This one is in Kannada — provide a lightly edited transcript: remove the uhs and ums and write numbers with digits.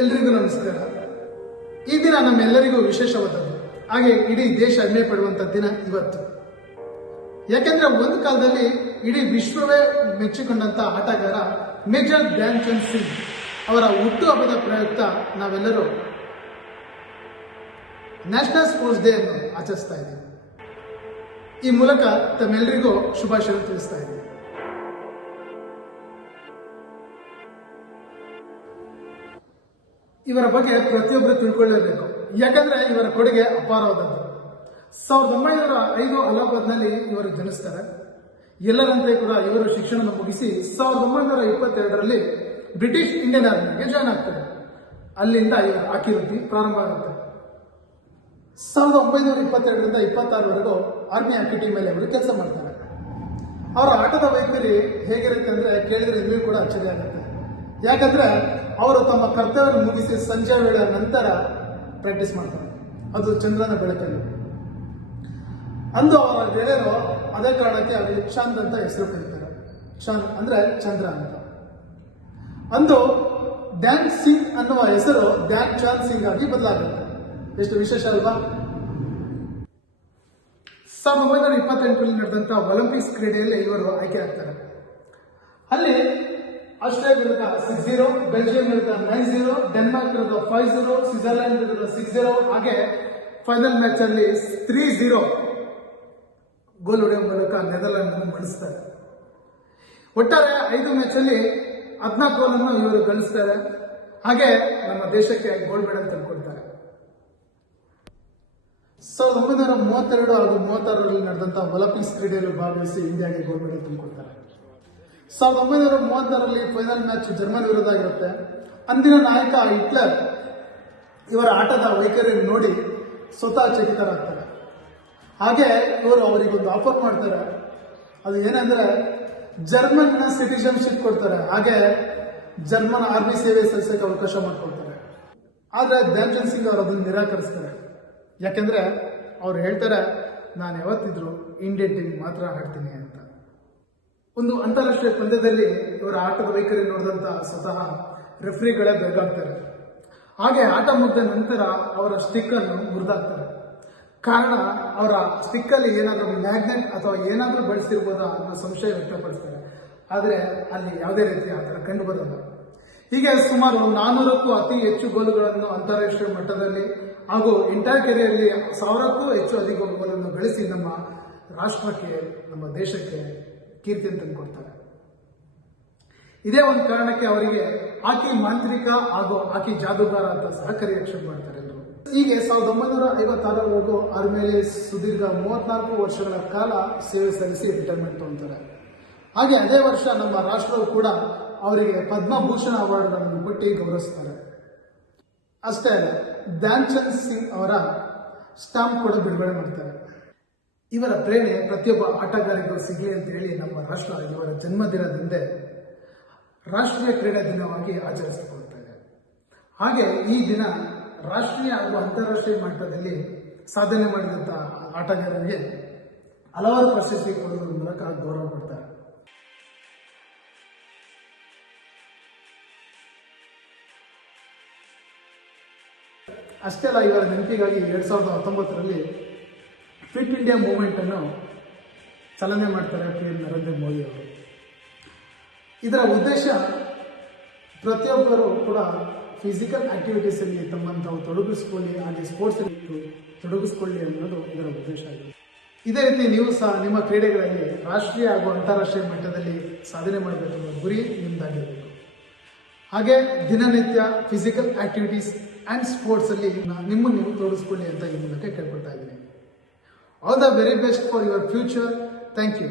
ಎಲ್ರಿಗೂ ನಮಸ್ಕಾರ. ಈ ದಿನ ನಮ್ಮೆಲ್ಲರಿಗೂ ವಿಶೇಷವಾದದ್ದು, ಹಾಗೆ ಇಡೀ ದೇಶ ಹೆಮ್ಮೆ ಪಡುವಂತ ದಿನ ಇವತ್ತು. ಯಾಕೆಂದ್ರೆ ಒಂದು ಕಾಲದಲ್ಲಿ ಇಡೀ ವಿಶ್ವವೇ ಮೆಚ್ಚಿಕೊಂಡಂತ ಆಟಗಾರ ಮೇಜರ್ ಧ್ಯಾನ್ ಚಂದ್ ಸಿಂಗ್ ಅವರ ಹುಟ್ಟುಹಬ್ಬದ ಪ್ರಯುಕ್ತ ನಾವೆಲ್ಲರೂ ನ್ಯಾಷನಲ್ ಸ್ಪೋರ್ಟ್ಸ್ ಡೇ ಅನ್ನು ಆಚರಿಸ್ತಾ ಇದ್ದೀವಿ. ಈ ಮೂಲಕ ತಮ್ಮೆಲ್ಲರಿಗೂ ಶುಭಾಶಯ ತಿಳಿಸ್ತಾ ಇದ್ದೀವಿ. ಇವರ ಬಗ್ಗೆ ಪ್ರತಿಯೊಬ್ಬರು ತಿಳ್ಕೊಳ್ಳೇಬೇಕು, ಯಾಕಂದ್ರೆ ಇವರ ಕೊಡುಗೆ ಅಪಾರವಾದದ್ದು. 1905 ಅಲಹಾಬಾದ್ನಲ್ಲಿ ಇವರು ಜನಿಸ್ತಾರೆ. ಎಲ್ಲರಂತೆ ಕೂಡ ಇವರು ಶಿಕ್ಷಣ ಮುಗಿಸಿ 1922ರಲ್ಲಿ ಬ್ರಿಟಿಷ್ ಇಂಡಿಯನ್ ಆರ್ಮಿಗೆ ಜಾಯ್ನ್ ಆಗ್ತಾರೆ. ಅಲ್ಲಿಂದ ಇವರು ಹಾಕಿ ವೃತ್ತಿ ಪ್ರಾರಂಭ ಆಗುತ್ತೆ. 1922ರಿಂದ 26ವರೆಗೂ ಆರ್ಮಿ ಹಾಕಿ ಟೀಮ್ ಮೇಲೆ ಅವರು ಕೆಲಸ ಮಾಡ್ತಾರೆ. ಅವರ ಆಟದ ವೈಖರಿ ಹೇಗಿರುತ್ತೆ ಅಂದ್ರೆ ಕೇಳಿದ್ರೆ ಇನ್ನೂ ಕೂಡ ಆಶ್ಚರ್ಯ ಆಗುತ್ತೆ. ಯಾಕಂದ್ರೆ ಅವರು ತಮ್ಮ ಕರ್ತವ್ಯ ಮುಗಿಸಿ ಸಂಜೆ ವೇಳೆ ನಂತರ ಪ್ರಾಕ್ಟೀಸ್ ಮಾಡ್ತಾರೆ, ಅದು ಚಂದ್ರನ ಬೆಳಕಲ್ಲಿ. ಅಂದು ಅವರ ಗೆಳೆಯರು ಅದೇ ಕಾರಣಕ್ಕೆ ಅವರಿಗೆ ಚಾಂದ್ ಅಂತ ಹೆಸರು ಕರೀತಾರೆ. ಚಾಂದ್ ಅಂದ್ರೆ ಚಂದ್ರ ಅಂತ. ಅಂದು ಧ್ಯಾನ್ ಸಿಂಗ್ ಅನ್ನುವ ಹೆಸರು ಧ್ಯಾನ್ ಚಂದ್ ಸಿಂಗ್ ಆಗಿ ಬದಲಾಗುತ್ತೆ. ಎಷ್ಟು ವಿಶೇಷ ಅಲ್ವಾ? 1928ರಲ್ಲಿ ನಡೆದಂತಹ ಒಲಿಂಪಿಕ್ಸ್ ಕ್ರೀಡೆಯಲ್ಲಿ ಇವರು ಆಯ್ಕೆ ಆಗ್ತಾರೆ. ಅಲ್ಲಿ ಆಸ್ಟ್ರೇಲಿಯಾ ವಿರುದ್ಧ 6-0, ಬೆಲ್ಜಿಯಂ ವಿರುದ್ಧ 9-0, ಡೆನ್ಮಾರ್ಕ್ ವಿರುದ್ಧ 5-0, ಸ್ವಿಟ್ಜರ್ಲೆಂಡ್ ವಿರುದ್ಧ 6-0, ಹಾಗೆ ಫೈನಲ್ ಮ್ಯಾಚ್ ಅಲ್ಲಿ 3-0 ಗೋಲ್ ಹೊಡೆಯುವ ಮೂಲಕ ನೆದರ್ಲ್ಯಾಂಡ್ ಮಣಿಸ್ತಾರೆ. ಒಟ್ಟಾರೆ 5 ಮ್ಯಾಚ್ ಅಲ್ಲಿ 14 ಗೋಲನ್ನು ಇವರು ಗಳಿಸ್ತಾರೆ. ಹಾಗೆ ನಮ್ಮ ದೇಶಕ್ಕೆ ಗೋಲ್ಡ್ ಮೆಡಲ್ ತಂದುಕೊಡ್ತಾರೆ. 1932 ಹಾಗೂ 36ರಲ್ಲಿ ನಡೆದಂತಹ ಒಲಿಂಪಿಕ್ಸ್ ಕ್ರೀಡೆಯಲ್ಲಿ ಭಾಗವಹಿಸಿ ಇಂಡಿಯಾಗೆ ಗೋಲ್ಡ್ ಮೆಡಲ್ ತಂದುಕೊಡ್ತಾರೆ. 1936ರಲ್ಲಿ ಫೈನಲ್ ಮ್ಯಾಚ್ ಜರ್ಮನಿ ವಿರುದ್ಧ ಆಗಿರುತ್ತೆ. ಅಂದಿನ ನಾಯಕ ಹಿಟ್ಲರ್ ಇವರ ಆಟದ ವೈಖರಿಯನ್ನು ನೋಡಿ ಸ್ವತಃ ಚಕಿತರಾಗ್ತಾರೆ. ಹಾಗೆ ಇವರು ಅವರಿಗೊಂದು ಆಫರ್ ಮಾಡ್ತಾರೆ. ಅದು ಏನಂದ್ರೆ ಜರ್ಮನ್ನ ಸಿಟಿಜನ್ಶಿಪ್ ಕೊಡ್ತಾರೆ, ಹಾಗೆ ಜರ್ಮನ್ ಆರ್ಮಿ ಸೇವೆ ಸಲ್ಲಿಸಕ್ಕೆ ಅವಕಾಶ ಮಾಡಿಕೊಡ್ತಾರೆ. ಆದ್ರೆ ಧ್ಯಾನ್ ಚಂದ್ ಸಿಂಗ್ ಅವರು ಅದನ್ನು ನಿರಾಕರಿಸ್ತಾರೆ. ಯಾಕೆಂದ್ರೆ ಅವ್ರು ಹೇಳ್ತಾರೆ, ನಾನು ಯಾವತ್ತಿದ್ರು ಇಂಡಿಯನ್ ಟೀಮ್ ಮಾತ್ರ ಆಡ್ತೀನಿ ಅಂತ. ಒಂದು ಅಂತಾರಾಷ್ಟ್ರೀಯ ಪಂದ್ಯದಲ್ಲಿ ಇವರ ಆಟದ ವೈಖರಿ ನೋಡಿದಂತ ಸ್ವತಃ ರೆಫ್ರಿಗಳೇ ಬೆರಗಾಗ್ತಾರೆ. ಹಾಗೆ ಆಟ ಮುಗಿದ ನಂತರ ಅವರ ಸ್ಟಿಕ್ ಅನ್ನು ಮುರಿದಾಕ್ತಾರೆ. ಕಾರಣ ಅವರ ಸ್ಟಿಕ್ ಅಲ್ಲಿ ಏನಾದರೂ ಮ್ಯಾಗ್ನೆಟ್ ಅಥವಾ ಏನಾದರೂ ಬಳಸಿರ್ಬೋದಾ ಅನ್ನೋ ಸಂಶಯ ವ್ಯಕ್ತಪಡಿಸ್ತಾರೆ. ಆದರೆ ಅಲ್ಲಿ ಯಾವುದೇ ರೀತಿ ಆ ಥರ ಕಂಡು ಬರಲ್ಲ. ಹೀಗೆ ಸುಮಾರು 400ಕ್ಕೂ ಅತಿ ಹೆಚ್ಚು ಗೋಲುಗಳನ್ನು ಅಂತಾರಾಷ್ಟ್ರೀಯ ಮಟ್ಟದಲ್ಲಿ ಹಾಗೂ ಎಂಟೈರ್ ಕೆರಿಯರ್ಲಿ 1000ಕ್ಕೂ ಹೆಚ್ಚು ಅಧಿಕ ಗೋಲನ್ನು ಗಳಿಸಿ ನಮ್ಮ ರಾಷ್ಟ್ರಕ್ಕೆ, ನಮ್ಮ ದೇಶಕ್ಕೆ ಕೀರ್ತಿಯನ್ನು ತಂದುಕೊಡ್ತಾರೆ. ಇದೇ ಒಂದು ಕಾರಣಕ್ಕೆ ಅವರಿಗೆ ಹಾಕಿ ಮಾಂತ್ರಿಕ ಹಾಗೂ ಹಾಕಿ ಜಾದೂಗಾರ ಅಂತ ಸಹ ಕರೆಯಕ್ಷೆ ಮಾಡ್ತಾರೆ ಎಲ್ಲರೂ. ಹೀಗೆ 1956ರವರೆಗೂ ಆರ್ಮಿಯಲ್ಲಿ ಸುದೀರ್ಘ 34 ವರ್ಷಗಳ ಕಾಲ ಸೇವೆ ಸಲ್ಲಿಸಿ ರಿಟೈರ್ಮೆಂಟ್ ತಗೊಂತಾರೆ. ಹಾಗೆ ಅದೇ ವರ್ಷ ನಮ್ಮ ರಾಷ್ಟ್ರವು ಕೂಡ ಅವರಿಗೆ ಪದ್ಮಭೂಷಣ ಅವಾರ್ಡ್ಗಳನ್ನು ಕೊಟ್ಟು ಗೌರವಿಸ್ತಾರೆ. ಅಷ್ಟೇ ಅಲ್ಲ, ಧ್ಯಾನ್ ಚಂದ್ ಸಿಂಗ್ ಅವರ ಸ್ಟಾಂಪ್ ಕೂಡ ಬಿಡುಗಡೆ ಮಾಡ್ತಾರೆ. ಇವರ ಪ್ರೇರಣೆ ಪ್ರತಿಯೊಬ್ಬ ಆಟಗಾರಿಗೂ ಸಿಗಲಿ ಅಂತ ಹೇಳಿ ನಮ್ಮ ರಾಷ್ಟ್ರ ಇವರ ಜನ್ಮದಿನದಿಂದ ರಾಷ್ಟ್ರೀಯ ಕ್ರೀಡಾ ದಿನವಾಗಿ ಆಚರಿಸಿಕೊಳ್ಳುತ್ತದೆ. ಹಾಗೆ ಈ ದಿನ ರಾಷ್ಟ್ರೀಯ ಹಾಗೂ ಅಂತಾರಾಷ್ಟ್ರೀಯ ಮಟ್ಟದಲ್ಲಿ ಸಾಧನೆ ಮಾಡಿದಂತಹ ಆಟಗಾರರಿಗೆ ಹಲವಾರು ಪ್ರಶಸ್ತಿ ಕೊಡುವ ಮೂಲಕ ಗೌರವ ಕೊಡ್ತಾರೆ. ಅಷ್ಟೇ ಅಲ್ಲ, ಇವರ ನೆನಪಿಗಾಗಿ 2019ರಲ್ಲಿ ಫಿಟ್ ಇಂಡಿಯಾ ಮೂವ್ಮೆಂಟ್ ಅನ್ನು ಚಾಲನೆ ಮಾಡ್ತಾರೆ PM ನರೇಂದ್ರ ಮೋದಿ ಅವರು. ಇದರ ಉದ್ದೇಶ ಪ್ರತಿಯೊಬ್ಬರು ಕೂಡ ಫಿಸಿಕಲ್ ಆಕ್ಟಿವಿಟೀಸ್ ಅಲ್ಲಿ ತಮ್ಮನ್ನು ತಾವು ತೊಡಗಿಸ್ಕೊಳ್ಳಿ, ಹಾಗೆ ಸ್ಪೋರ್ಟ್ಸ್ ಅಲ್ಲಿ ತೊಡಗಿಸ್ಕೊಳ್ಳಿ ಅನ್ನೋದು ಇದರ ಉದ್ದೇಶ ಆಗಿದೆ. ಇದೇ ರೀತಿ ನೀವು ಸಹ ನಿಮ್ಮ ಕ್ರೀಡೆಗಳಲ್ಲಿ ರಾಷ್ಟ್ರೀಯ ಹಾಗೂ ಅಂತಾರಾಷ್ಟ್ರೀಯ ಮಟ್ಟದಲ್ಲಿ ಸಾಧನೆ ಮಾಡಬೇಕೆಂಬ ಗುರಿ ನಿಮ್ಮದಾಗಿರಬೇಕು. ಹಾಗೆ ದಿನನಿತ್ಯ ಫಿಸಿಕಲ್ ಆಕ್ಟಿವಿಟೀಸ್ ಅಂಡ್ ಸ್ಪೋರ್ಟ್ಸ್ ಅಲ್ಲಿ ನಿಮ್ಮನ್ನು ನೀವು ತೊಡಗಿಸ್ಕೊಳ್ಳಿ ಅಂತ ಈ ಮೂಲಕ ಕೇಳ್ಕೊಳ್ತಾ ಇದ್ದೀನಿ. All the very best for your future. Thank you.